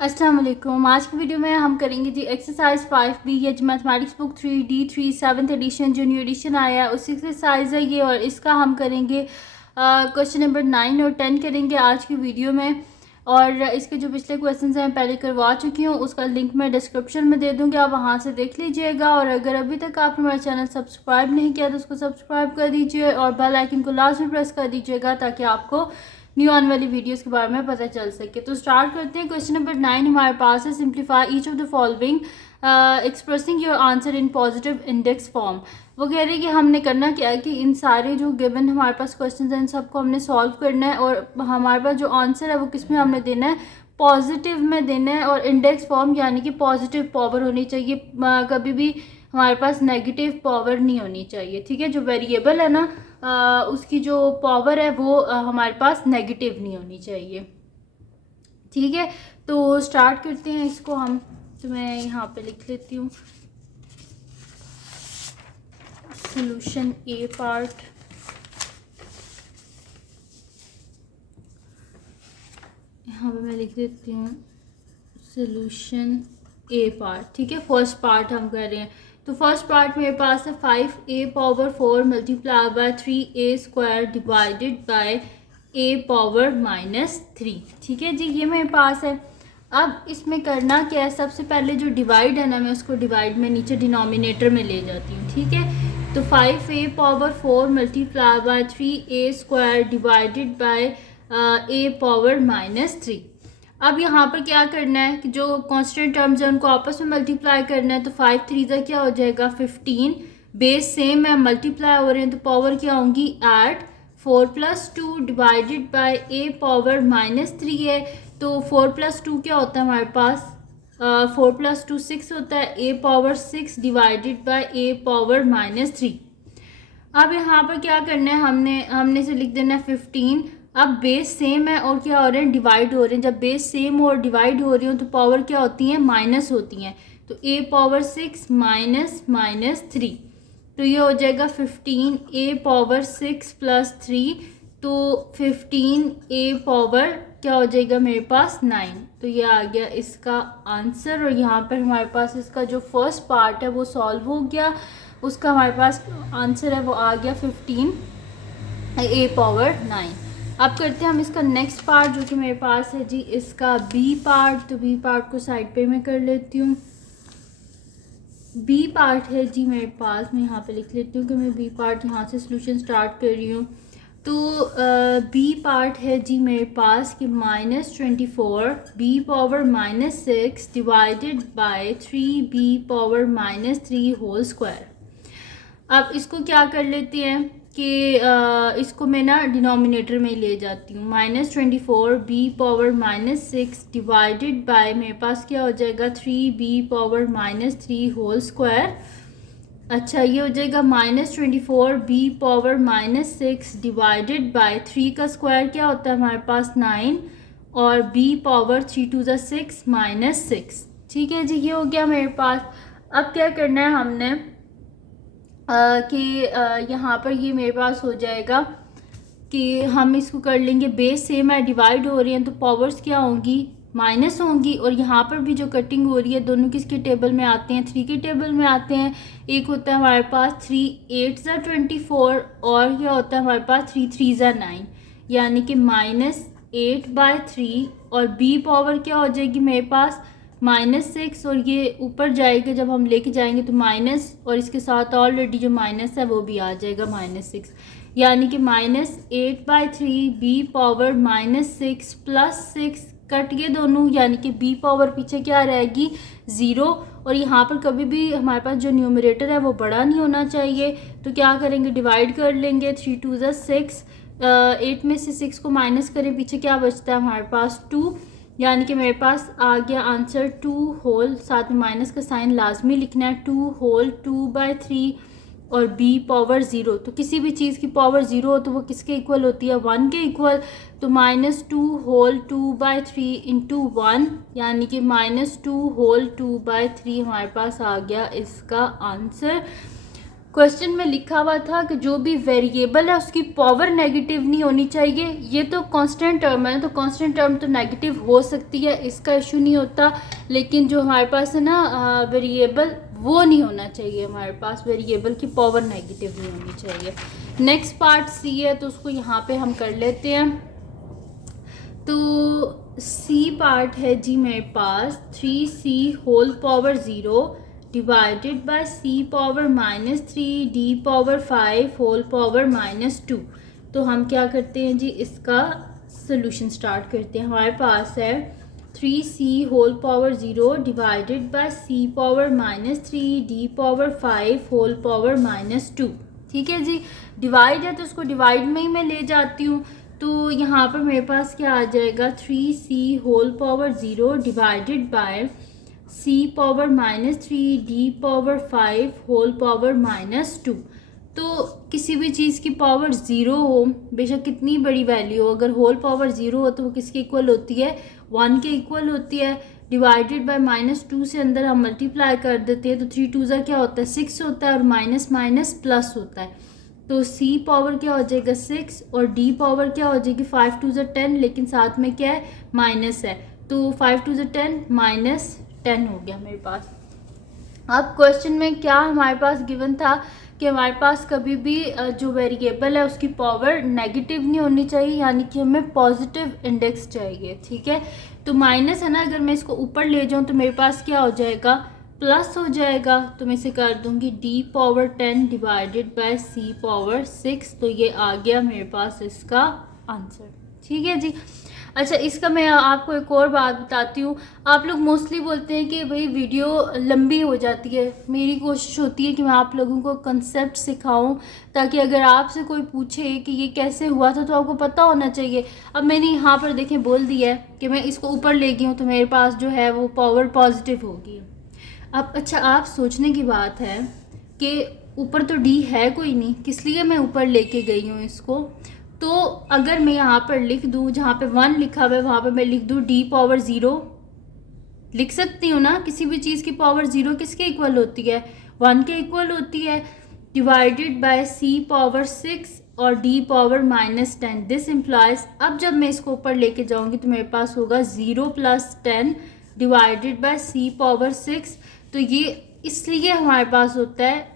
अस्सलाम वालेकुम। आज की वीडियो में हम करेंगे जी एक्सरसाइज 5B या जो mathematics book 3D3 7th edition जो न्यू एडिशन आया है उसी एक्सरसाइज है ये, और इसका हम करेंगे क्वेश्चन नंबर 9 और 10 करेंगे आज की वीडियो में। और इसके जो पिछले क्वेश्चंस हैं पहले करवा चुकी हूँ, उसका लिंक मैं डिस्क्रिप्शन में दे दूँगी, आप वहाँ से देख लीजिएगा। और अगर अभी तक आपने हमारा चैनल सब्सक्राइब नहीं किया तो उसको सब्सक्राइब कर दीजिए और बेल आइकन को लास्ट में प्रेस कर दीजिएगा ताकि आपको न्यू आने वाली वीडियोस के बारे में पता चल सके। तो स्टार्ट करते हैं। क्वेश्चन नंबर 9 हमारे पास है, simplify each of the following expressing your answer in positive index form. वो कह रही है कि हमने करना क्या है कि इन सारे जो गिवन हमारे पास क्वेश्चन हैं इन सबको हमने सॉल्व करना है, और हमारे पास जो आंसर है वो किस में हमने देना है, पॉजिटिव में देना है। और इंडेक्स फॉर्म यानी कि पॉजिटिव पावर होनी चाहिए, कभी भी हमारे पास नेगेटिव पावर नहीं होनी चाहिए। ठीक है, जो वेरिएबल है ना उसकी जो पावर है वो हमारे पास नेगेटिव नहीं होनी चाहिए। ठीक है, तो स्टार्ट करते हैं इसको हम। तो मैं यहाँ पे लिख लेती हूँ सॉल्यूशन ए पार्ट। यहाँ पे मैं लिख देती हूँ सॉल्यूशन ए पार्ट। ठीक है, फर्स्ट पार्ट हम कर रहे हैं। तो फर्स्ट पार्ट मेरे पास है 5a power 4 multiply by 3a square divided bye a power -3। ठीक है जी, ये मेरे पास है। अब इसमें करना क्या है, सबसे पहले जो डिवाइड है ना मैं उसको डिवाइड में नीचे डिनोमिनेटर में ले जाती हूँ। ठीक है, तो 5a power 4 multiply by 3a square divided bye a power -3। अब यहाँ पर क्या करना है कि जो कांस्टेंट टर्म्स हैं उनको आपस में मल्टीप्लाई करना है। तो 5 3 का क्या हो जाएगा 15, बेस सेम है, मल्टीप्लाई हो रहे हैं तो पावर क्या होंगी add 4 + 2 divided bye a power -3 है। तो 4 + 2 क्या होता है हमारे पास 4 + 2 6 होता है, a power 6 by bye a power -3। अब यहाँ पर क्या करना है, हमने से लिख देना है 15। अब बेस सेम है और क्या हो रहे हैं डिवाइड हो रहे हैं। जब बेस सेम और डिवाइड हो रही हो तो पावर क्या होती है माइनस होती हैं। तो a पावर 6 -3, तो ये हो जाएगा 15 a पावर 6 + 3, तो 15 a पावर क्या हो जाएगा मेरे पास 9। तो ये आ गया इसका आंसर। और यहाँ पर हमारे पास इसका जो फर्स्ट पार्ट है वो सॉल्व हो गया, उसका हमारे पास आंसर है वो आ गया 15 a पावर 9। अब करते हैं हम इसका नेक्स्ट पार्ट जो कि मेरे पास है जी इसका बी पार्ट। तो बी पार्ट को साइड पे मैं कर लेती हूँ। बी पार्ट है जी मेरे पास, मैं यहाँ पे लिख लेती हूँ कि मैं बी पार्ट यहाँ से सोल्यूशन स्टार्ट कर रही हूँ। तो बी पार्ट है जी मेरे पास कि -24 b पावर -6 डिवाइडेड बाय 3b पावर -3 होल स्क्वायर। अब इसको क्या कर लेते हैं कि इसको मैं ना डिनोमिनेटर में ले जाती हूँ। -24 b पावर -6 डिवाइडेड बाय मेरे पास क्या हो जाएगा 3b पावर -3 होल स्क्वायर। अच्छा, ये हो जाएगा -24 b पावर -6 डिवाइडेड बाय 3 का स्क्वायर क्या होता है हमारे पास 9, और b पावर 3 × 6 -6। ठीक है जी, ये हो गया मेरे पास। अब क्या करना है हमने कि यहाँ पर ये मेरे पास हो जाएगा कि हम इसको कर लेंगे बेस सेम है, डिवाइड हो रही हैं तो पावर्स क्या होंगी माइनस होंगी। और यहाँ पर भी जो कटिंग हो रही है दोनों किसके टेबल में आते हैं 3 के टेबल में आते हैं। एक होता है हमारे पास 3 8 24 और क्या होता है हमारे पास 3 3 9, यानी कि -8/3। और b पावर क्या हो जाएगी मेरे पास -6, और ये ऊपर जाएगा जब हम लेके जाएंगे तो माइनस, और इसके साथ ऑलरेडी जो माइनस है वो भी आ जाएगा -6, यानी कि -8/3 b पावर -6 + 6 कट गए दोनों, यानी कि b पावर पीछे क्या रहेगी 0। और यहाँ पर कभी भी हमारे पास जो न्यूमरेटर है वो बड़ा नहीं होना चाहिए। तो क्या करेंगे डिवाइड कर लेंगे 3 2 6, 8 में से 6 को माइनस करें पीछे क्या बचता है हमारे पास 2, यानी कि मेरे पास आ गया आंसर 2 होल, साथ में माइनस का साइन लाजमी लिखना है, 2 होल 2/3 और b पावर 0। तो किसी भी चीज़ की पावर 0 हो तो वो किसके इक्वल होती है 1 के इक्वल। तो -2 होल 2/3 इंटू 1, यानी कि -2 होल 2/3 हमारे पास आ गया इसका आंसर। क्वेश्चन में लिखा हुआ था कि जो भी वेरिएबल है उसकी पावर नेगेटिव नहीं होनी चाहिए। ये तो कांस्टेंट टर्म है, तो कांस्टेंट टर्म तो नेगेटिव हो सकती है, इसका इशू नहीं होता, लेकिन जो हमारे पास है ना वेरिएबल, वो नहीं होना चाहिए, हमारे पास वेरिएबल की पावर नेगेटिव नहीं होनी चाहिए। नेक्स्ट पार्ट सी है, तो उसको यहाँ पे हम कर लेते हैं। तो सी पार्ट है जी मेरे पास 3c whole power 0 divided by c power -3 d power 5 whole power -2। तो हम क्या करते हैं जी, इसका सोल्यूशन स्टार्ट करते हैं। हमारे पास है 3c whole power 0 divided by c power -3 d power 5 whole power -2। ठीक है जी, डिवाइड है तो उसको डिवाइड में ही मैं ले जाती हूँ। तो यहाँ पर मेरे पास क्या आ जाएगा, 3c whole power 0 divided by c power -3 d power 5 whole power -2। तो किसी भी चीज़ की पावर ज़ीरो हो, बेशक कितनी बड़ी वैल्यू हो, अगर होल पावर ज़ीरो हो तो वो किसके इक्वल होती है, 1 के इक्वल होती है। डिवाइडेड बाय -2 से अंदर हम मल्टीप्लाई कर देते हैं, तो 3 2 ज़ा क्या होता है, 6 होता है, और माइनस माइनस प्लस होता है। तो c पावर क्या हो जाएगा 6, और d पावर क्या हो जाएगी 5 2 ज़ा 10, लेकिन साथ में क्या है, माइनस है, तो 5 2 ज़ा 10 -10 हो गया मेरे पास। अब क्वेश्चन में क्या हमारे पास गिवन था कि हमारे पास कभी भी जो वेरिएबल है उसकी पावर नेगेटिव नहीं होनी चाहिए, यानी कि हमें पॉजिटिव इंडेक्स चाहिए। ठीक है, तो माइनस है ना, अगर मैं इसको ऊपर ले जाऊं तो मेरे पास क्या हो जाएगा, प्लस हो जाएगा। तो मैं इसे कर दूंगी d power 10 divided by c power 6। तो ये आ गया मेरे पास इसका आंसर। ठीक है जी। अच्छा, इसका मैं आपको एक और बात बताती हूँ। आप लोग मोस्टली बोलते हैं कि भाई वीडियो लंबी हो जाती है। मेरी कोशिश होती है कि मैं आप लोगों को कंसेप्ट सिखाऊं, ताकि अगर आपसे कोई पूछे कि ये कैसे हुआ था तो आपको पता होना चाहिए। अब मैंने यहाँ पर देखें बोल दिया है कि मैं इसको ऊपर ले गई हूँ, तो मेरे पास जो है वो पावर पॉजिटिव होगी। अब अच्छा, आप सोचने की बात है कि ऊपर तो d है कोई नहीं, किस लिए मैं ऊपर लेके गई हूँ इसको। तो अगर मैं यहाँ पर लिख दूँ, जहाँ पे 1 लिखा हुआ है वहाँ पे मैं लिख दूँ d पावर 0, लिख सकती हूँ ना। किसी भी चीज़ की पावर 0 किसके इक्वल होती है, 1 के इक्वल होती है। डिवाइडेड बाय c पावर 6 और d पावर -10। दिस इम्प्लाइज, अब जब मैं इसको ऊपर लेके जाऊँगी तो मेरे पास होगा 0 + 10 डिवाइडेड बाय c पावर 6। तो ये इसलिए हमारे पास होता है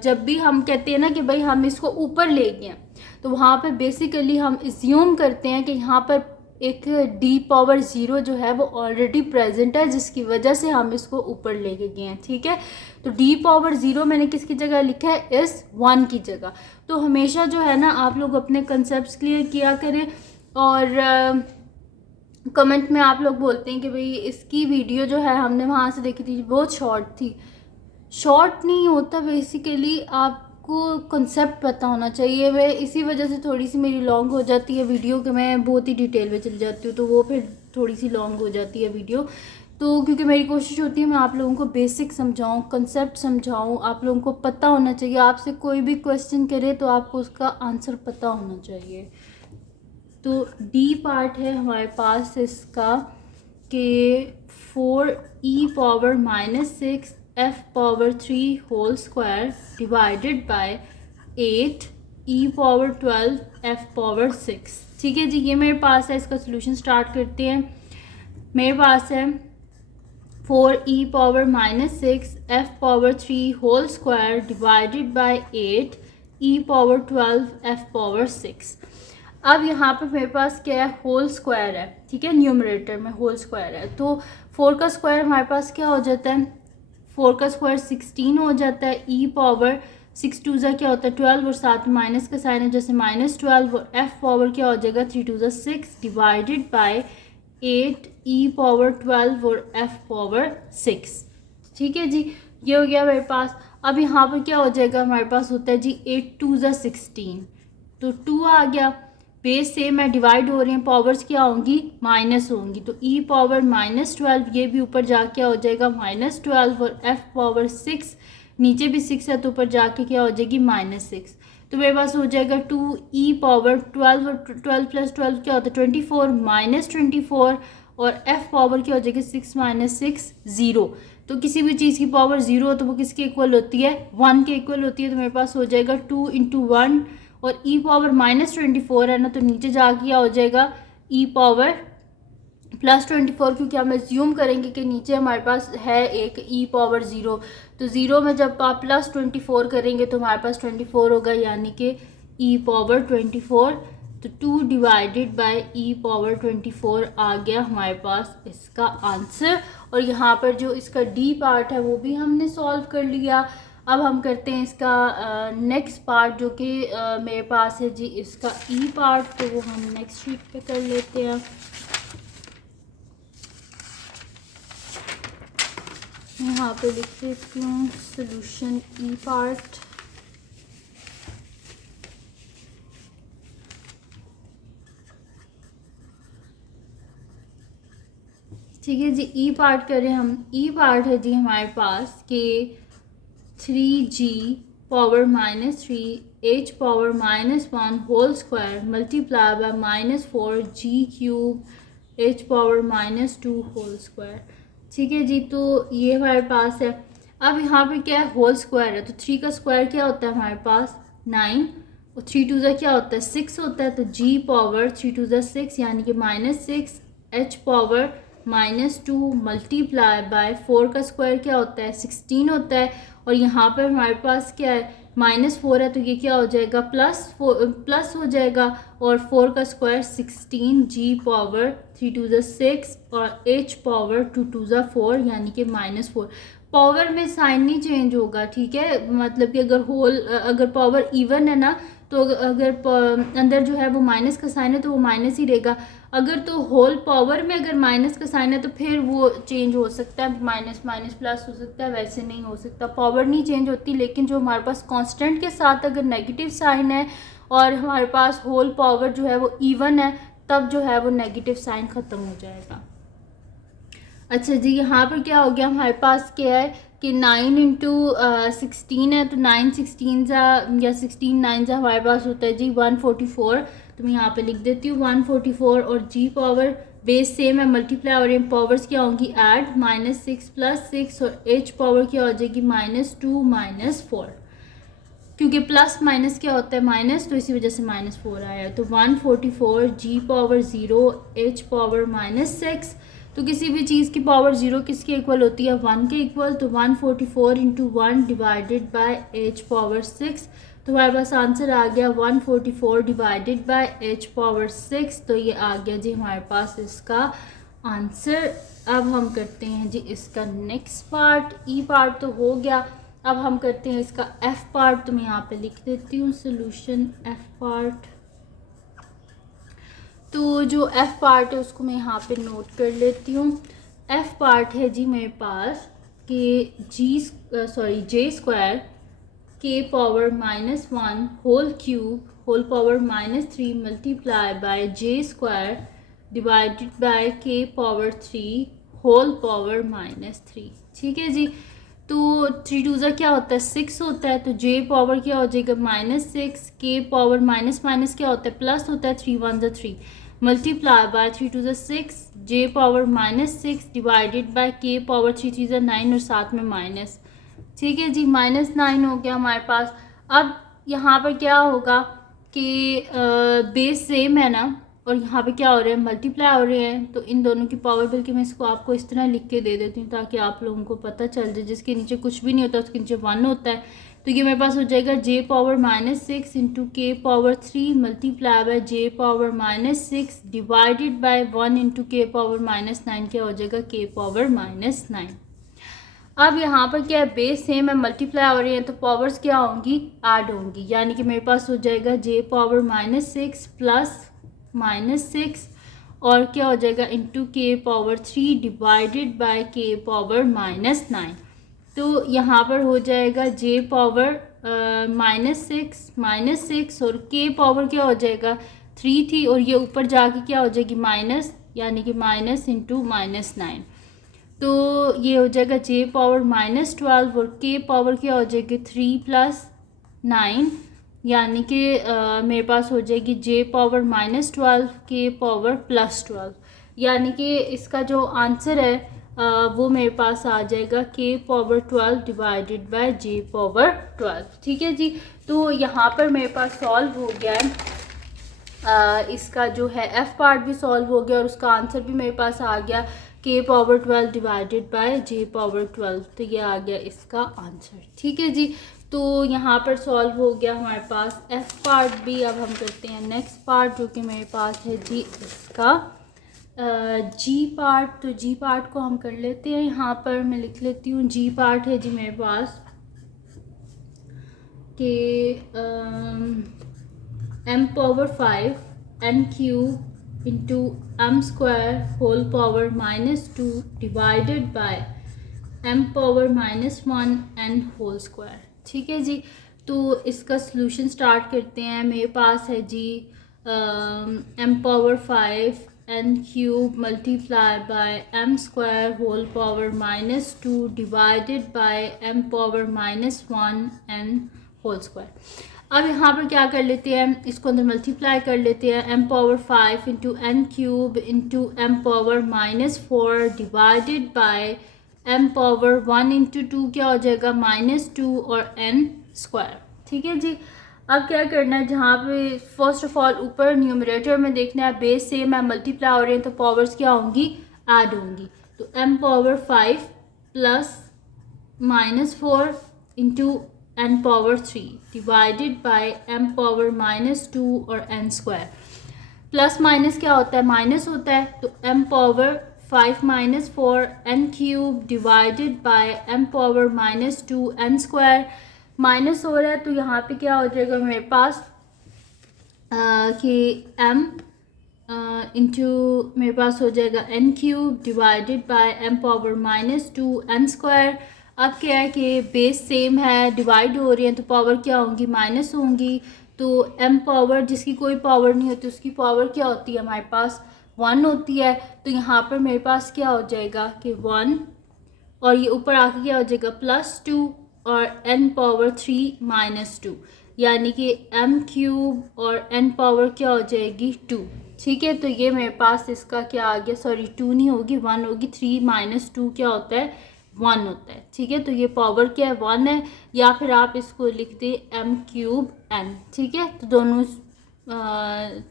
जब भी हम कहते हैं ना कि भाई हम इसको ऊपर ले गए, तो वहाँ पे बेसिकली हम इज्यूम करते हैं कि यहाँ पर एक d पावर 0 जो है वो ऑलरेडी प्रेजेंट है, जिसकी वजह से हम इसको ऊपर लेके गए हैं। ठीक है, तो d पावर 0 मैंने किसकी जगह लिखा है, इस 1 की जगह। तो हमेशा जो है ना आप लोग अपने कंसेप्ट क्लियर किया करें। और कमेंट में आप लोग बोलते हैं कि भाई इसकी वीडियो जो है हमने वहाँ से देखी थी बहुत शॉर्ट थी। शॉर्ट नहीं होता, बेसिकली आपको कंसेप्ट पता होना चाहिए। वह इसी वजह से थोड़ी सी मेरी लॉन्ग हो जाती है वीडियो, कि मैं बहुत ही डिटेल में चली जाती हूँ, तो वो फिर थोड़ी सी लॉन्ग हो जाती है वीडियो। तो क्योंकि मेरी कोशिश होती है मैं आप लोगों को बेसिक समझाऊँ, कंसेप्ट समझाऊँ, आप लोगों को पता होना चाहिए। आपसे कोई भी क्वेश्चन करे तो आपको उसका आंसर पता होना चाहिए। तो डी पार्ट है हमारे पास इसका कि 4e power -6 f power 3 whole square divided by 8e power 12 f power 6। ठीक है जी, ये मेरे पास है। इसका सोल्यूशन स्टार्ट करते हैं। मेरे पास है 4e power -6 f power 3 whole square divided by 8e power 12 f power 6। अब यहाँ पे मेरे पास क्या है, होल स्क्वायर है। ठीक है, न्यूमरेटर में होल स्क्वायर है, तो 4 का स्क्वायर हमारे पास क्या हो जाता है, 4 का स्क्वायर 16 हो जाता है। e पावर 6 2 ज़ा क्या होता है 12, और साथ में माइनस का साइन है जैसे -12, और f पावर क्या हो जाएगा 3 2 ज़ा 6 डिवाइडेड बाय 8 e पावर 12 और f पावर 6। ठीक है जी, ये हो गया मेरे पास। अब यहाँ पर क्या हो जाएगा, हमारे पास होता है जी 8 2 ज़ा 16, तो 2 आ गया। बेस से मैं डिवाइड हो रही हैं, पावर्स क्या होंगी, माइनस होंगी, तो e पावर -12, ये भी ऊपर जाके हो जाएगा -12, और f पावर 6 नीचे भी 6 है तो ऊपर जाके क्या हो जाएगी -6। तो मेरे पास हो जाएगा 2e पावर 12, और 12 + 12 क्या होता है 24, -24, और f पावर क्या हो जाएगी 6 माइनस 6 0। तो किसी भी चीज़ की पावर 0 हो तो वो किसके इक्वल होती है 1 के इक्वल होती है। तो मेरे पास हो जाएगा 2 इंटू 1 और e पावर -24 है ना, तो नीचे जाके क्या हो जाएगा e पावर +24, क्योंकि हम एज्यूम करेंगे कि नीचे हमारे पास है एक e पावर 0। तो 0 में जब आप +24 करेंगे तो हमारे पास 24 होगा, यानी कि e पावर 24। तो 2 डिवाइडेड बाय e पावर 24 आ गया हमारे पास इसका आंसर। और यहाँ पर जो इसका d पार्ट है वो भी हमने सॉल्व कर लिया। अब हम करते हैं इसका नेक्स्ट पार्ट जो कि मेरे पास है जी इसका e पार्ट, तो वो हम नेक्स्ट शीट पे कर लेते हैं। यहाँ पे लिख देती हूँ सोल्यूशन ई पार्ट। ठीक है जी, ई पार्ट करें हम। ई पार्ट है जी हमारे पास कि 3g power -3 h power -1 whole square multiply by -4g³ h power -2 whole square. ठीक है जी, तो ये हमारे पास है। अब यहाँ पे क्या है होल स्क्वायर है, तो 3 का स्क्वायर क्या होता है हमारे पास 9 और 3 2 क्या होता है 6 होता है। तो g पावर 3 2 6 यानी कि -6 h पावर -2 मल्टीप्लाई बाय 4 का स्क्वायर क्या होता है 16 होता है। और यहाँ पर हमारे पास क्या है -4 है, तो ये क्या हो जाएगा प्लस हो जाएगा। और 4 का स्क्वायर 16 g पावर 3 2 6 और h पावर 2 2 4 यानी कि -4। पावर में साइन नहीं चेंज होगा, ठीक है, मतलब कि अगर पावर इवन है ना, तो अगर अंदर जो है वो माइनस का साइन है तो वो माइनस ही रहेगा। अगर तो होल पावर में अगर माइनस का साइन है तो फिर वो चेंज हो सकता है, माइनस माइनस प्लस हो सकता है, वैसे नहीं हो सकता। पावर नहीं चेंज होती, लेकिन जो हमारे पास कांस्टेंट के साथ अगर नेगेटिव साइन है और हमारे पास होल पावर जो है वो इवन है, तब जो है वो नेगेटिव साइन ख़त्म हो जाएगा। अच्छा जी, यहाँ पर क्या हो गया हमारे पास क्या है कि 9 इंटू 16 है, तो 9 16 या 16 9 हमारे पास होता है जी 144। तो मैं यहाँ पे लिख देती हूँ 144 और g पावर बेस सेम है मल्टीप्लाई और इन पावर्स क्या होंगी ऐड -6 + 6 और h पावर क्या हो जाएगी -2 -4, क्योंकि प्लस माइनस क्या होता है माइनस, तो इसी वजह से -4 आया है। तो 144 g पावर 0 h पावर -6। तो किसी भी चीज़ की पावर 0 किसके इक्वल होती है 1 के इक्वल। तो 144 into 1 divided by h power 6। तो हमारे पास आंसर आ गया 144 डिवाइडेड बाय h पावर 6। तो ये आ गया जी हमारे पास इसका आंसर। अब हम करते हैं जी इसका नेक्स्ट पार्ट। ई पार्ट तो हो गया, अब हम करते हैं इसका एफ पार्ट। तो मैं यहाँ पे लिख देती हूँ सोल्यूशन एफ पार्ट। तो जो एफ पार्ट है उसको मैं यहाँ पे नोट कर लेती हूँ। एफ पार्ट है जी मेरे पास कि J square K power -1 whole cube whole power -3 multiply by J square divided by K power 3 whole power -3। ठीक है जी, तो 3 2 क्या होता है 6 होता है, तो जे पावर क्या हो जाएगा -6 के पावर माइनस माइनस क्या होता है प्लस होता है 3 1 3 multiply bye 3 2 6 J power -6 by by K power 3 3 9 और साथ में माइनस। ठीक है जी, -9 हो गया हमारे पास। अब यहाँ पर क्या होगा कि बेस सेम है ना, और यहाँ पे क्या हो रहे हैं मल्टीप्लाई हो रहे हैं, तो इन दोनों की पावर, बल्कि मैं इसको आपको इस तरह लिख के दे देती हूँ ताकि आप लोगों को पता चल जाए। जिसके नीचे कुछ भी नहीं होता उसके नीचे 1 होता है। तो ये मेरे पास हो जाएगा जे पावर -6 इंटू के power 3 multiply by J power -6 by bye 1 into के पावर -9 क्या हो जाएगा के पावर -9। अब यहाँ पर क्या है बेस सेम है मल्टीप्लाई हो रही है, तो पावर्स क्या होंगी ऐड होंगी, यानी कि मेरे पास हो जाएगा जे पावर -6 प्लस -6 और क्या हो जाएगा इंटू के power 3 divided by K power -9। तो यहाँ पर हो जाएगा जे पावर -6 और के पावर क्या हो जाएगा 3 थी और ये ऊपर जाके क्या हो जाएगी माइनस, यानी कि माइनस इंटू -9। तो ये हो जाएगा जे पावर -12 और के पावर क्या हो जाएगी 3 + 9, यानी कि मेरे पास हो जाएगी जे पावर -12 के पावर +12। यानी कि इसका जो आंसर है वो मेरे पास आ जाएगा k power 12 divided by j power 12। ठीक है जी, तो यहाँ पर मेरे पास सॉल्व हो गया है। इसका जो है f पार्ट भी सॉल्व हो गया और उसका आंसर भी मेरे पास आ गया k power 12 divided by j power 12। तो ये आ गया इसका आंसर। ठीक है जी, तो यहाँ पर सॉल्व हो गया हमारे पास f पार्ट भी। अब हम करते हैं नेक्स्ट पार्ट जो कि मेरे पास है जी इसका g पार्ट। तो g पार्ट को हम कर लेते हैं। यहाँ पर मैं लिख लेती हूँ g पार्ट है जी मेरे पास कि m power 5 n cube into m square whole power -2 divided by m power -1 n whole square. ठीक है जी, तो इसका सॉल्यूशन स्टार्ट करते हैं। मेरे पास है जी m power 5 n cube multiply by m square whole power -2 divided by m power -1 n whole square. अब यहाँ पर क्या कर लेते हैं, इसको अंदर मल्टीप्लाई कर लेते हैं। m power 5 into N cube into m power -4 divided by m power 1 into 2 क्या हो जाएगा -2 और n स्क्वायर। ठीक है जी, अब क्या करना है, जहाँ पे फर्स्ट ऑफ ऑल ऊपर न्यूमरेटर में देखना है बेस सेम है, मल्टीप्लाई हो रहे हैं तो पावर्स क्या होंगी, ऐड होंगी। तो m power 5 plus -4 into n power 3 divided by m power -2 और n स्क्वायर। प्लस माइनस क्या होता है, माइनस होता है। तो m power 5 -4 n cube divided by m power -2 n square. Minus हो रहा है तो यहाँ पे क्या हो जाएगा मेरे पास कि m इंटू मेरे पास हो जाएगा n cube divided by m power -2 n square. अब क्या है कि बेस सेम है, डिवाइड हो रही है तो पावर क्या होंगी, माइनस होंगी। तो m पावर जिसकी कोई पावर नहीं होती उसकी पावर क्या होती है, हमारे पास 1 होती है। तो यहाँ पर मेरे पास क्या हो जाएगा कि 1 और ये ऊपर आके क्या हो जाएगा +2 और n पावर 3 -2, यानी कि m क्यूब और n पावर क्या हो जाएगी 2। ठीक है, तो ये मेरे पास इसका क्या आ गया, सॉरी 2 नहीं होगी 1 होगी। 3 - 2 क्या होता है, 1 होता है। ठीक है, तो ये पावर क्या है 1 है, या फिर आप इसको लिख दें m क्यूब n। ठीक है, तो दोनों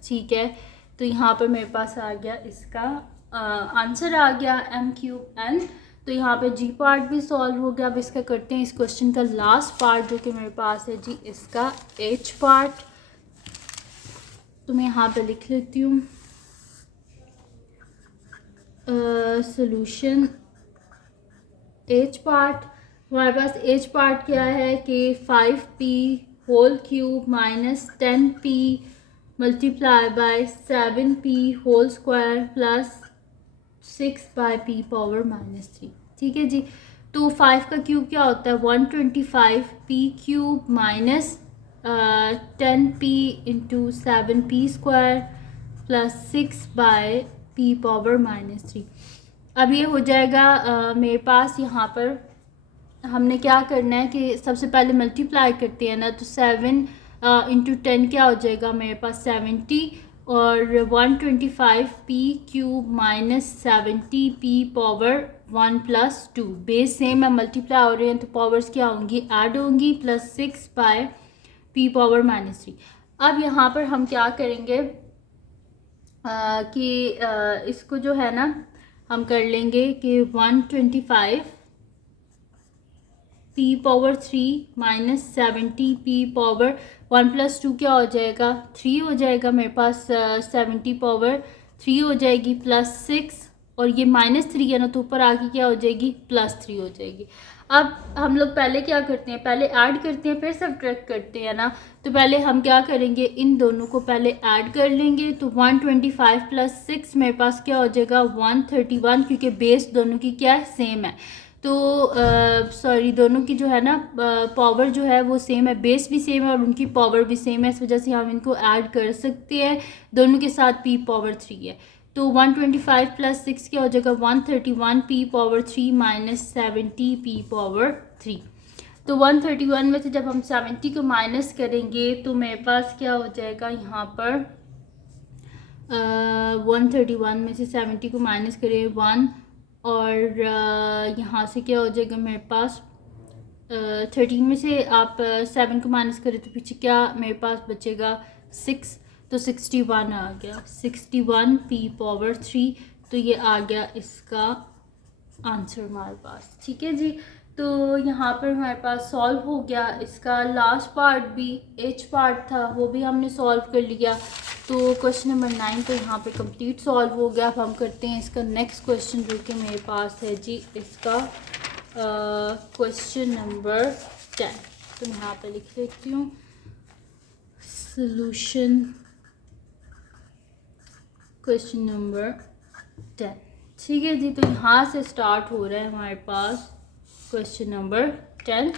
ठीक है। तो यहाँ पर मेरे पास आ गया इसका आंसर आ गया m क्यूब n। तो यहाँ पे जी पार्ट भी सॉल्व हो गया। अब इसका करते हैं इस क्वेश्चन का लास्ट पार्ट जो कि मेरे पास है जी इसका h पार्ट। तो मैं यहाँ पे लिख लेती हूँ सॉल्यूशन h पार्ट। हमारे पास h पार्ट क्या है कि 5p whole cube -10p multiply by 7p whole square plus 6/p power -3। ठीक है जी, तो 5 का क्यूब क्या होता है 125p cube minus 10p into 7p square plus 6/p power -3। अब ये हो जाएगा मेरे पास यहाँ पर हमने क्या करना है कि सबसे पहले मल्टीप्लाई करते हैं ना, तो 7 इंटू 10 क्या हो जाएगा मेरे पास 70 और 125p cube -70p power 1 + 2। Base same है, मल्टीप्लाई हो रहे हैं तो पावर्स क्या होंगी, ऐड होंगी, प्लस 6/p पावर -3। अब यहाँ पर हम क्या करेंगे कि इसको जो है ना हम कर लेंगे कि 125p पावर 3 -70p पावर 1 + 2 क्या हो जाएगा 3 हो जाएगा मेरे पास। 70 पावर 3 हो जाएगी प्लस 6 और ये -3 है ना, तो ऊपर आके क्या हो जाएगी +3 हो जाएगी। अब हम लोग पहले क्या करते हैं, पहले ऐड करते हैं फिर सब्ट्रैक्ट करते हैं ना। तो पहले हम क्या करेंगे, इन दोनों को पहले ऐड कर लेंगे। तो 125 + 6 मेरे पास क्या हो जाएगा 131, क्योंकि बेस दोनों की क्या है सेम है। तो सॉरी दोनों की जो है ना पावर जो है वो सेम है, बेस भी सेम है और उनकी पावर भी सेम है, इस वजह से हम इनको ऐड कर सकते हैं। दोनों के साथ p पावर 3 है, तो 125 + 6 क्या हो जाएगा 131p पावर 3 - 70p पावर 3। तो 131 में से जब हम 70 को माइनस करेंगे तो मेरे पास क्या हो जाएगा यहाँ पर 131 में से 70 को माइनस करें 1, और यहाँ से क्या हो जाएगा मेरे पास 13 में से आप 7 को माइनस करें तो पीछे क्या मेरे पास बचेगा 6, तो 61 आ गया, 61 p पावर 3। तो ये आ गया इसका आंसर हमारे पास। ठीक है जी, तो यहाँ पर हमारे पास सॉल्व हो गया। इसका लास्ट पार्ट भी एच पार्ट था, वो भी हमने सॉल्व कर लिया। तो क्वेश्चन नंबर 9 तो यहाँ पे कंप्लीट सॉल्व हो गया। अब हम करते हैं इसका नेक्स्ट क्वेश्चन जो कि मेरे पास है जी इसका क्वेश्चन नंबर 10। तो मैं यहाँ पे लिख लेती हूँ सॉल्यूशन क्वेश्चन नंबर 10। ठीक है जी, तो यहाँ से स्टार्ट हो रहा है हमारे पास क्वेश्चन नंबर 10।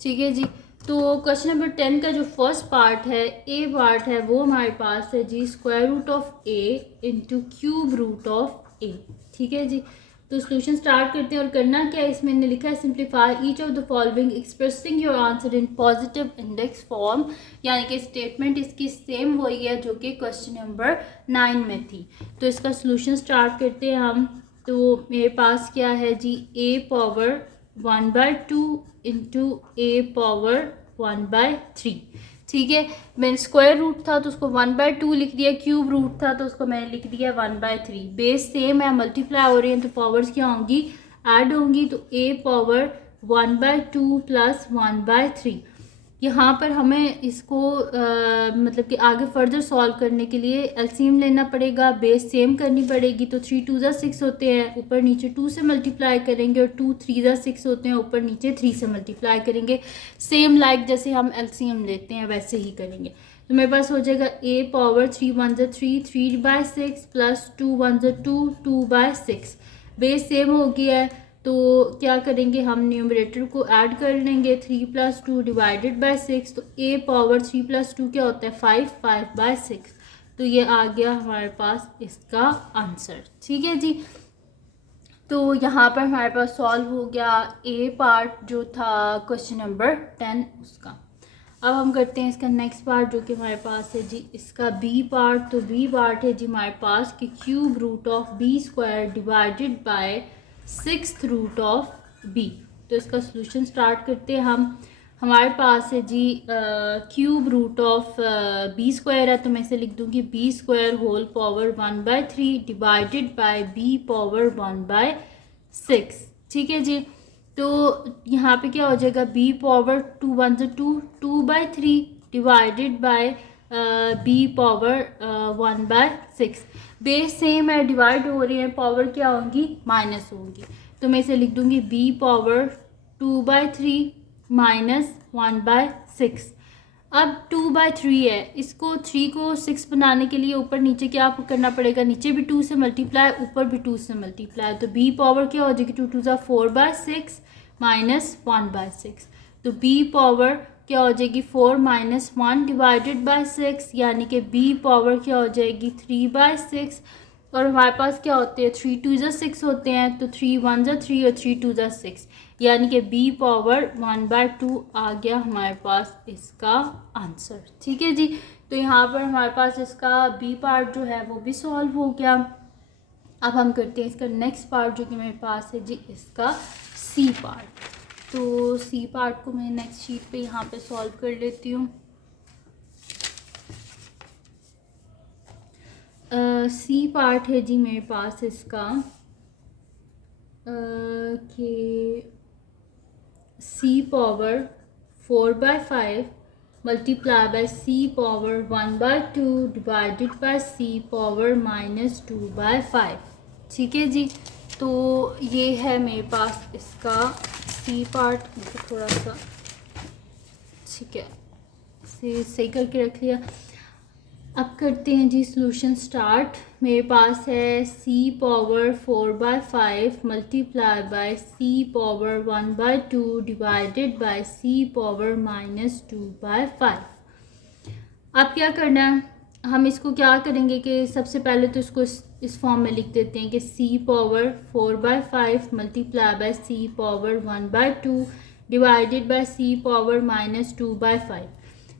ठीक है जी, तो क्वेश्चन नंबर 10 का जो फर्स्ट पार्ट है, ए पार्ट है, वो हमारे पास है जी square root of a into cube root of a. ठीक है जी, तो सोल्यूशन स्टार्ट करते हैं। और करना क्या है, इसमें मैंने लिखा है simplify each of the following expressing your answer in positive index form, यानी कि स्टेटमेंट इसकी सेम वही है जो कि क्वेश्चन नंबर 9 में थी। तो इसका सोल्यूशन स्टार्ट करते हैं हम। तो मेरे पास क्या है जी ए पावर 1/2 इंटू ए पावर 1/3। ठीक है, मैंने स्क्वायर रूट था तो उसको 1/2 लिख दिया, क्यूब रूट था तो उसको मैंने लिख दिया 1/3। बेस सेम है, मल्टीप्लाई हो रही हैं तो पावर्स क्या होंगी, ऐड होंगी। तो ए पावर 1/2 प्लस 1/3। यहाँ पर हमें इसको मतलब कि आगे फर्दर सॉल्व करने के लिए एलसीएम लेना पड़ेगा, बेस सेम करनी पड़ेगी। तो 3 2 6 होते हैं, ऊपर नीचे 2 से मल्टीप्लाई करेंगे, और 2 3 6 होते हैं, ऊपर नीचे 3 से मल्टीप्लाई करेंगे। सेम लाइक जैसे हम एलसीएम लेते हैं वैसे ही करेंगे। तो मेरे पास हो जाएगा ए पावर 3 1 3 3/6 प्लस 2 1 2 2/6। बेस सेम हो गया है तो क्या करेंगे, हम न्यूमरेटर को ऐड कर लेंगे, 3 + 2 डिवाइडेड बाय 6। तो ए पावर 3 + 2 क्या होता है 5 5/6। तो ये आ गया हमारे पास इसका आंसर। ठीक है जी, तो यहाँ पर हमारे पास सॉल्व हो गया ए पार्ट जो था क्वेश्चन नंबर 10 उसका। अब हम करते हैं इसका नेक्स्ट पार्ट जो कि हमारे पास है जी इसका बी पार्ट। तो बी पार्ट है जी हमारे पास कि cube root of B square divided by 6th root of B. तो इसका सोल्यूशन स्टार्ट करते हैं हम। हमारे पास है जी cube root of B square है, तो मैं इसे लिख दूंगी b square whole power 1/3 divided by B power 1/6। ठीक है जी, तो यहाँ पे क्या हो जाएगा B power 2 1 2 2/3 divided by B power 1/6। Base same है, डिवाइड हो रही है, पावर क्या होंगी माइनस होंगी। तो मैं इसे लिख दूंगी बी पावर 2/3 माइनस 1/6। अब 2/3 है, इसको 3 को 6 बनाने के लिए ऊपर नीचे क्या करना पड़ेगा, नीचे भी 2 से मल्टीप्लाई, ऊपर भी 2 से मल्टीप्लाई। तो बी पावर क्या हो जाएगी 2 2 4/6 माइनस 1/6। तो बी पावर क्या हो जाएगी 4 माइनस 1 डिवाइडेड बाय 6, यानी कि बी पावर क्या हो जाएगी 3/6। और हमारे पास क्या होते हैं 3 2 6 होते हैं, तो 3 1 3 और 3 2 6, यानी कि बी पावर 1/2 आ गया हमारे पास इसका आंसर। ठीक है जी, तो यहाँ पर हमारे पास इसका बी पार्ट जो है वो भी सॉल्व हो गया। अब हम करते हैं इसका नेक्स्ट पार्ट जो कि मेरे पास है जी इसका सी पार्ट। तो सी पार्ट को मैं नेक्स्ट शीट पे यहाँ पे सॉल्व कर लेती हूँ। सी पार्ट है जी मेरे पास इसका कि c power 4/5 multiply by c power 1/2 divided by c power -2/5। ठीक है जी, तो ये है मेरे पास इसका सी पार्ट। थोड़ा सा ठीक है इसे सही करके रख लिया। अब करते हैं जी सॉल्यूशन स्टार्ट। मेरे पास है c power 4/5 multiply by c power 1/2 divided by c power -2/5। अब क्या करना है, हम इसको क्या करेंगे कि सबसे पहले तो इसको इस फॉर्म में लिख देते हैं कि c power 4/5 multiply by c power 1/2 divided by c power -2/5।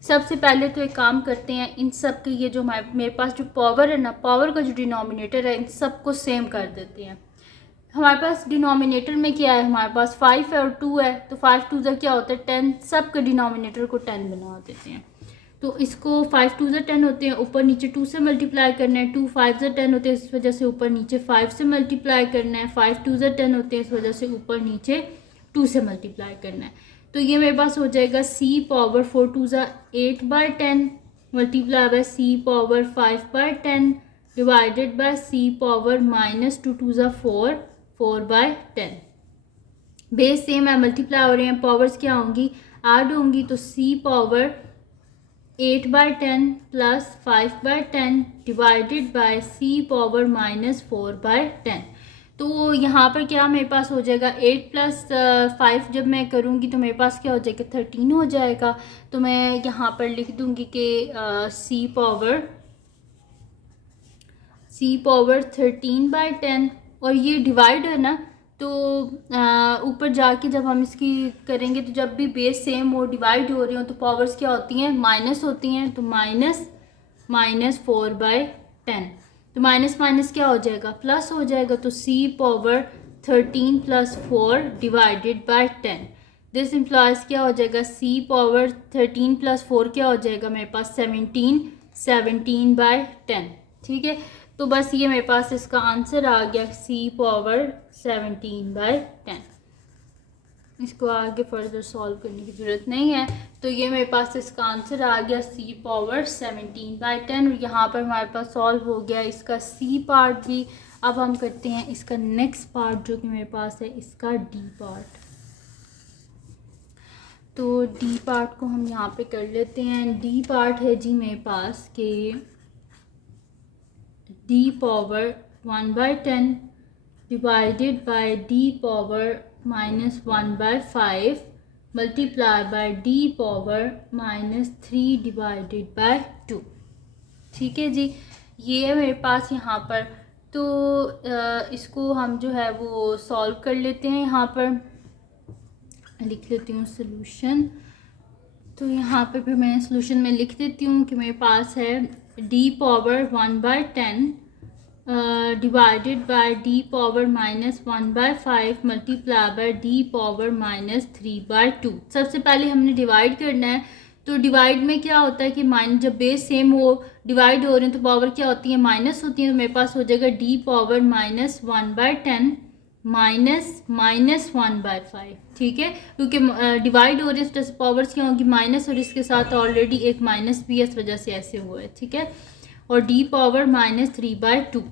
सबसे पहले तो एक काम करते हैं, इन सब के ये जो मेरे पास जो पावर है ना, पावर का जो डिनोमिनेटर है, इन सबको सेम कर देते हैं। हमारे पास डिनोमिनेटर में क्या है, हमारे पास 5 है और 2 है, तो 5 2 ज़ा क्या होता है 10, सब के डिनोमिनेटर को 10 बना देते हैं। तो इसको 5 2 ज़ा 10 होते हैं, ऊपर नीचे 2 से मल्टीप्लाई करना है, 2 5 ज़ा 10 होते हैं, इस वजह से ऊपर नीचे 5 से मल्टीप्लाई करना है, 5 2 ज़ा 10 होते हैं, इस वजह से ऊपर नीचे 2 से मल्टीप्लाई करना है। तो ये मेरे पास हो जाएगा c पावर 4 2 ज़ा 8/10 multiply by c power 5/10 divided by c power -2 2 ज़ा 4/10। बेस सेम है, मल्टीप्लाई हो रहे हैं, पावर्स क्या होंगी, ऐड होंगी, तो c power 8/10 plus 5/10 divided by c power -4/10। तो यहाँ पर क्या मेरे पास हो जाएगा 8 प्लस 5 जब मैं करूँगी तो मेरे पास क्या हो जाएगा 13 हो जाएगा। तो मैं यहाँ पर लिख दूँगी कि c पावर 13/10, और ये डिवाइड है ना, तो ऊपर जाके जब हम इसकी करेंगे तो जब भी बेस सेम हो, डिवाइड हो रही हो, तो पावर्स क्या होती हैं, माइनस होती हैं। तो -4/10, तो माइनस माइनस क्या हो जाएगा, प्लस हो जाएगा। तो c power 13 plus 4 divided bye 10, this implies क्या हो जाएगा, c पावर 13 प्लस 4 क्या हो जाएगा मेरे पास 17/10। ठीक है, तो बस ये मेरे पास इसका आंसर आ गया, c पावर 17/10। इसको आगे फर्दर सॉल्व करने की ज़रूरत नहीं है। तो ये मेरे पास इसका आंसर आ गया c पावर 17/10, और यहाँ पर हमारे पास सॉल्व हो गया इसका c पार्ट भी। अब हम करते हैं इसका नेक्स्ट पार्ट जो कि मेरे पास है इसका d पार्ट। तो d पार्ट को हम यहाँ पे कर लेते हैं। d पार्ट है जी मेरे पास कि d power 1/10 divided by d power -1/5 multiply by d power -3 divided by 2। ठीक है जी, ये है मेरे पास यहाँ पर। तो इसको हम जो है वो सॉल्व कर लेते हैं। यहाँ पर लिख लेती हूँ सोल्यूशन। तो यहाँ पे फिर मैं सोल्यूशन में लिख देती हूँ कि मेरे पास है d power 1/10 divided by d power -1/5 multiply by d power -3/2। सबसे पहले हमने डिवाइड करना है। तो डिवाइड में क्या होता है कि जब बेस सेम हो, डिवाइड हो रहे हैं, तो पावर क्या होती है, माइनस होती है। तो मेरे पास हो जाएगा d पावर -1/10 -1/5। ठीक है, क्योंकि डिवाइड हो रही है तो पावर्स क्या होंगी, माइनस, और इसके साथ ऑलरेडी एक माइनस भी है, इस वजह से ऐसे हुआ है। ठीक है, और d पावर -3/2।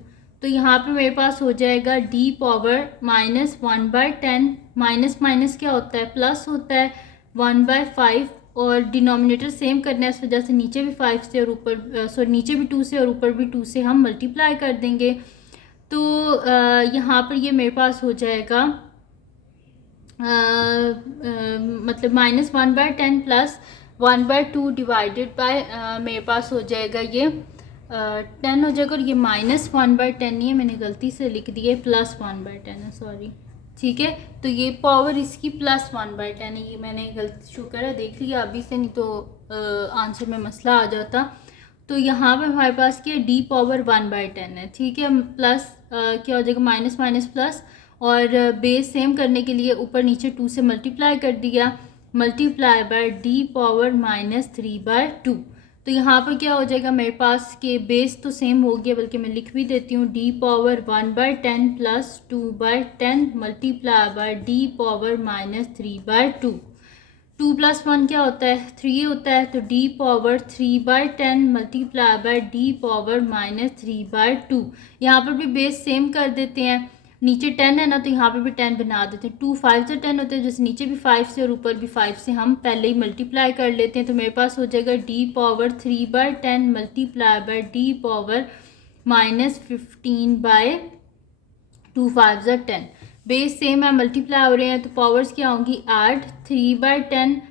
तो यहाँ पे मेरे पास हो जाएगा d पावर -1/10, माइनस माइनस क्या होता है, प्लस होता है 1/5, और डिनोमिनेटर सेम करना है, इस वजह से नीचे भी 5 से और ऊपर नीचे भी 2 से और ऊपर भी 2 से हम मल्टीप्लाई कर देंगे। तो यहाँ पर ये मेरे पास हो जाएगा मतलब -1/10 प्लस 1/2 डिवाइडेड बाय मेरे पास हो जाएगा ये 10 हो जाएगा, और ये -1/10 नहीं है, मैंने गलती से लिख दिया, +1/10 है, सॉरी। ठीक है, तो ये पावर इसकी +1/10 है, ये मैंने गलती, शुक्र है देख लिया अभी से, नहीं तो आंसर में मसला आ जाता। तो यहाँ पे हमारे पास क्या d पावर 1/10 है। ठीक है, प्लस क्या हो जाएगा, माइनस माइनस प्लस, और बेस सेम करने के लिए ऊपर नीचे 2 से मल्टीप्लाई कर दिया, मल्टीप्लाई बाय d पावर -3/2। तो यहाँ पर क्या हो जाएगा मेरे पास के बेस तो सेम हो गया, बल्कि मैं लिख भी देती हूँ d power 1/10 plus 2/10 multiply by d power -3/2। 2 + 1 क्या होता है, 3 होता है। तो d power 3/10 multiply by d power -3/2। यहाँ पर भी बेस सेम कर देते हैं, नीचे 10 है ना, तो यहाँ पे भी 10 बना देते हैं। 2 5 से 10 होते हैं, जैसे नीचे भी 5 से और ऊपर भी 5 से हम पहले ही मल्टीप्लाई कर लेते हैं। तो मेरे पास हो जाएगा d power 3/10 multiply by d power -15/2 5 से 10। बेस सेम है, मल्टीप्लाई हो रहे हैं, तो पावर्स क्या होंगी, ऐड 3/10,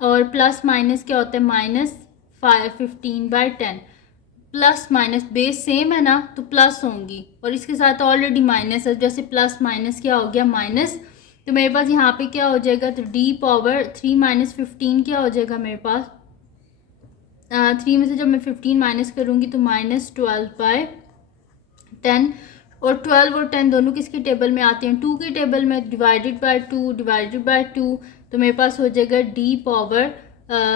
और प्लस माइनस क्या होता है, -15/10। प्लस माइनस बेस सेम है ना, तो प्लस होंगी, और इसके साथ ऑलरेडी माइनस है, जैसे प्लस माइनस क्या हो गया, माइनस। तो मेरे पास यहाँ पे क्या हो जाएगा, तो d पावर 3 - 15 क्या हो जाएगा मेरे पास 3 में से जब मैं 15 माइनस करूँगी तो -12/10, और 12 और 10 दोनों किसके टेबल में आते हैं, 2 के टेबल में, डिवाइडेड बाय 2 तो मेरे पास हो जाएगा d पावर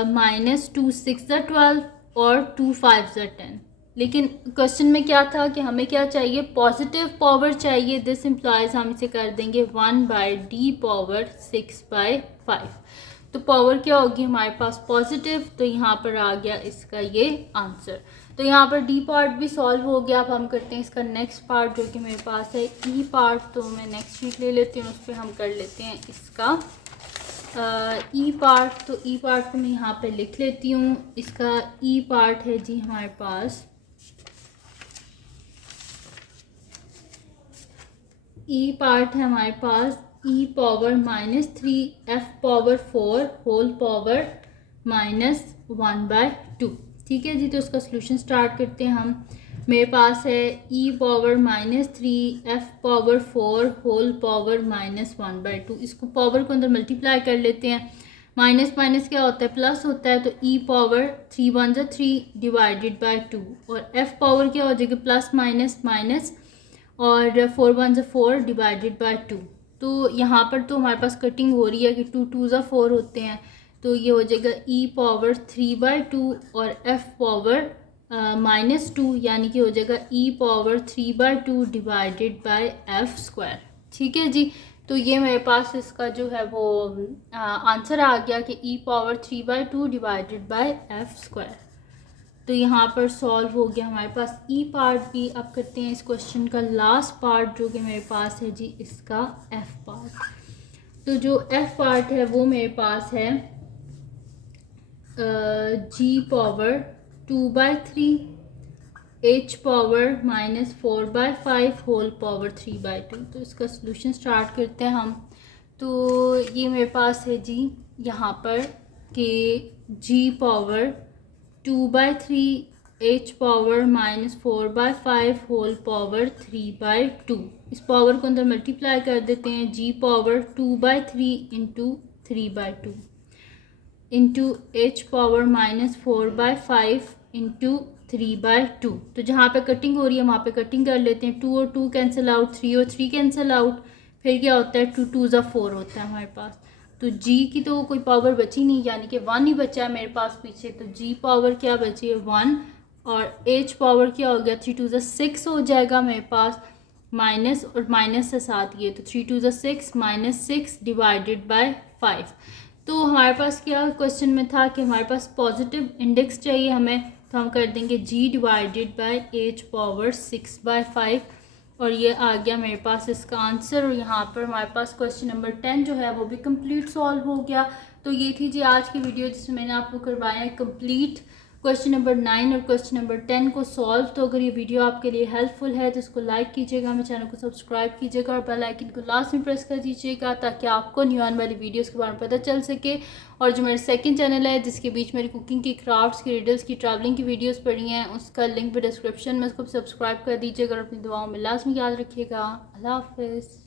-2 6 12 और 2 5 10। लेकिन क्वेश्चन में क्या था कि हमें क्या चाहिए, पॉजिटिव पावर चाहिए। दिस इम्प्लाइज हम इसे कर देंगे 1/d पावर 6/5। तो पावर क्या होगी हमारे पास, पॉजिटिव, तो यहाँ पर आ गया इसका ये आंसर। तो यहाँ पर डी पार्ट भी सॉल्व हो गया। अब हम करते हैं इसका नेक्स्ट पार्ट जो कि मेरे पास है ई पार्ट। तो मैं नेक्स्ट शीट ले लेती हूँ, उस पर हम कर लेते हैं इसका ई पार्ट। तो ई पार्ट को मैं यहाँ पे लिख लेती हूँ। इसका ई पार्ट है जी हमारे पास, ई पार्ट है हमारे पास e power -3 f power 4 whole power -1/2। ठीक है जी, तो इसका सोल्यूशन स्टार्ट करते हैं हम। मेरे पास है e power -3 f power 4 whole power -1/2। इसको पावर को अंदर मल्टीप्लाई कर लेते हैं। माइनस माइनस क्या होता है, प्लस होता है। तो e पावर 3 1 जा 3 डिवाइडेड बाय 2, और f पावर क्या हो जाएगी, प्लस माइनस माइनस, और 4 1 जा 4 डिवाइडेड बाय 2। तो यहाँ पर तो हमारे पास कटिंग हो रही है कि 2 2 जा 4 होते हैं। तो ये हो जाएगा e पावर 3/2 और f पावर -2, यानी कि हो जाएगा e power 3/2 divided by f square. ठीक है जी, तो ये मेरे पास इसका जो है वो आंसर आ गया कि e power 3/2 divided by f square. तो यहाँ पर सॉल्व हो गया हमारे पास ई पार्ट भी। अब करते हैं इस क्वेश्चन का लास्ट पार्ट जो कि मेरे पास है जी इसका एफ पार्ट। तो जो एफ पार्ट है वो मेरे पास है g power 2/3 h power -4/5 whole power 3/2। तो इसका सोल्यूशन स्टार्ट करते हैं हम। तो ये मेरे पास है जी यहाँ पर कि g power 2/3 h power -4/5 whole power 3/2। इस पावर को अंदर मल्टीप्लाई कर देते हैं। g power 2/3 into 3/2 into h power -4/5 into 3/2। तो जहाँ पे कटिंग हो रही है वहाँ पे कटिंग कर लेते हैं। 2 और 2 कैंसिल आउट, 3 और 3 कैंसिल आउट, फिर क्या होता है 2 2 जा 4 होता है हमारे पास। तो g की तो कोई पावर बची नहीं, यानी कि 1 ही बचा है मेरे पास पीछे। तो g पावर क्या बची है 1, और h पावर क्या हो गया 3 2 जा 6 हो जाएगा मेरे पास, माइनस और माइनस से साथ ये, तो 3 2 जा 6 -6 डिवाइडेड बाय 5। तो हमारे पास क्या क्वेश्चन में था कि हमारे पास पॉजिटिव इंडेक्स चाहिए हमें, तो हम कर देंगे g divided by h power 6/5, और ये आ गया मेरे पास इसका आंसर। और यहाँ पर हमारे पास क्वेश्चन नंबर 10 जो है वो भी कंप्लीट सॉल्व हो गया। तो ये थी जी आज की वीडियो जिसमें मैंने आपको करवाया है कंप्लीट क्वेश्चन नंबर 9 और क्वेश्चन नंबर 10 को सॉल्व। तो अगर ये वीडियो आपके लिए हेल्पफुल है तो इसको लाइक कीजिएगा, मेरे चैनल को सब्सक्राइब कीजिएगा और बेल आइकन को लास्ट में प्रेस कर दीजिएगा ताकि आपको न्यू आने वाली वीडियोस के बारे में पता चल सके। और जो मेरा सेकंड चैनल है जिसके बीच मेरी कुकिंग की, क्राफ्ट्स की, रिडल्स की, ट्रैवलिंग की वीडियोस पड़ी हैं, उसका लिंक भी डिस्क्रिप्शन में, उसको सब्सक्राइब कर दीजिएगा और अपनी दुआओं में लाजमी याद रखिएगा। अल्लाह हाफिज़।